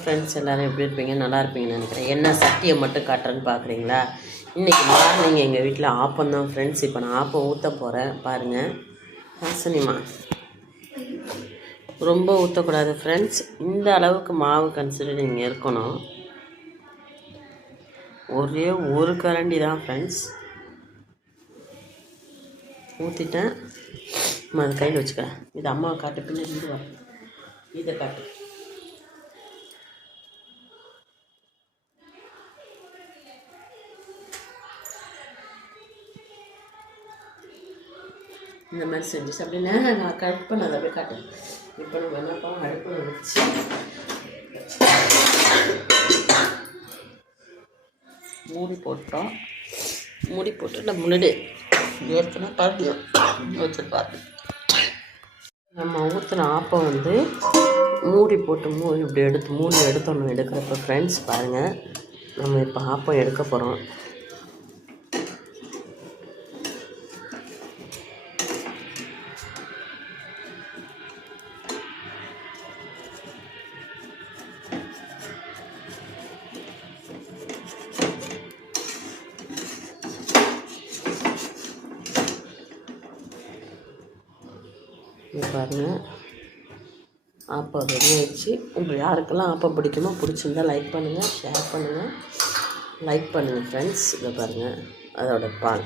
Friends எல்லோரும் எப்படி இருப்பீங்க? நல்லா இருப்பீங்கன்னு நினைக்கிறேன். என்ன சட்டியை மட்டும் காட்டுறேன்னு பார்க்குறீங்களா? இன்றைக்கி மார்னிங் எங்கள் வீட்டில் ஆப்பம் தான் ஃப்ரெண்ட்ஸ். இப்போ நான் ஆப்பம் ஊற்ற போகிறேன் பாருங்கள். ஹாசினிமா ரொம்ப ஊற்றக்கூடாது ஃப்ரெண்ட்ஸ். இந்த அளவுக்கு மாவு கன்சிடர் நீங்கள் இருக்கணும். ஒரே ஒரு கரண்டி தான் ஃப்ரெண்ட்ஸ் ஊற்றிட்டேன். அதை கையில் வச்சுக்கிறேன். இது அம்மாவை காட்டு, பின்னாடி இது வர இதை காட்டு. இந்த மாதிரி செஞ்சுச்சு அப்படின்னா நான் கட் பண்ணதை அப்படியே காட்டேன். இப்போ நம்ம என்ன பண்ணோம், அடுப்பில் வச்சு மூடி போட்டோம். மூடி போட்டு நம்ம முன்னாடி ஏற்கனவே பார்த்து வச்சுருப்பாரு. நம்ம ஊற்றின ஆப்பம் வந்து மூடி போட்டு இப்படி எடுத்து மூடி எடுத்தோம். எடுக்கிறப்ப ஃப்ரெண்ட்ஸ் பாருங்கள், நம்ம இப்போ ஆப்பம் எடுக்க போகிறோம். பாருங்கள், ஆப்பம் ரெடி ஆகிடுச்சு. உங்களுக்கு யாருக்கெல்லாம் ஆப்பம் பிடிக்குமோ பிடிச்சிருந்தால் லைக் பண்ணுங்கள், ஷேர் பண்ணுங்கள், லைக் பண்ணுங்கள் ஃப்ரெண்ட்ஸ். இதை பாருங்கள் அதோட பால்.